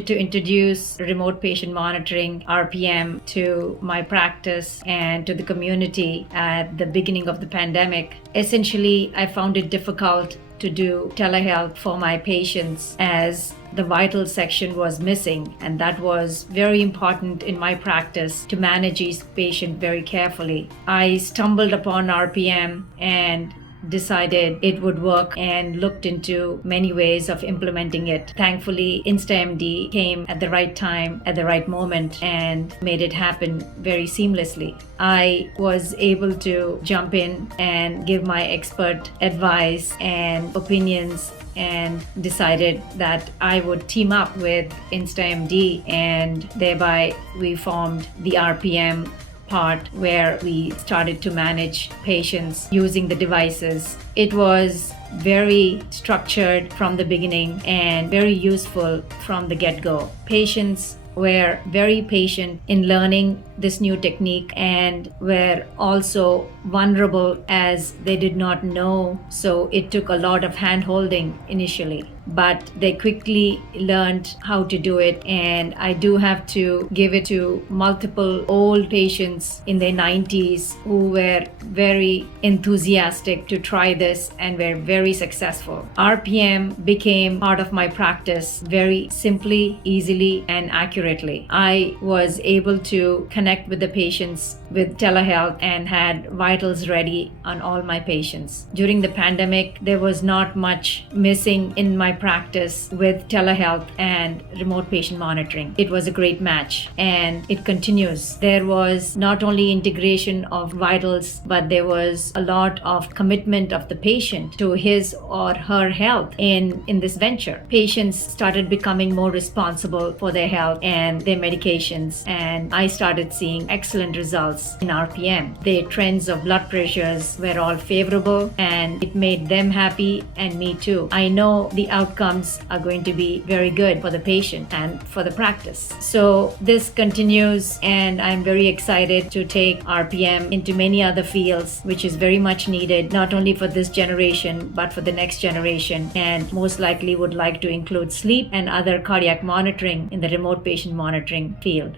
to introduce remote patient monitoring RPM to my practice and to the community at the beginning of the pandemic. Essentially, I found it difficult to do telehealth for my patients as the vital section was missing, and that was very important in my practice to manage each patient very carefully. I stumbled upon RPM and decided it would work and looked into many ways of implementing it. Thankfully, InstaMD came at the right time, at the right moment, and made it happen very seamlessly. I was able to jump in and give my expert advice and opinions and decided that I would team up with InstaMD, and thereby we formed the RPM part where we started to manage patients using the devices. It was very structured from the beginning and very useful from the get-go. Patients were very patient in learning this new technique and were also vulnerable as they did not know, so it took a lot of hand-holding initially, but they quickly learned how to do it. And I do have to give it to multiple old patients in their 90s who were very enthusiastic to try this and were very successful. RPM became part of my practice very simply, easily, and accurately. I was able to connect with the patients with telehealth and had vitals ready on all my patients. During the pandemic, there was not much missing in my practice with telehealth and remote patient monitoring. It was a great match and it continues. There was not only integration of vitals, but there was a lot of commitment of the patient to his or her health in this venture. Patients started becoming more responsible for their health and their medications, and I started seeing excellent results in RPM. The trends of blood pressures were all favorable and it made them happy and me too. I know the outcomes are going to be very good for the patient and for the practice. So this continues, and I'm very excited to take RPM into many other fields, which is very much needed, not only for this generation, but for the next generation, and most likely would like to include sleep and other cardiac monitoring in the remote patient monitoring field.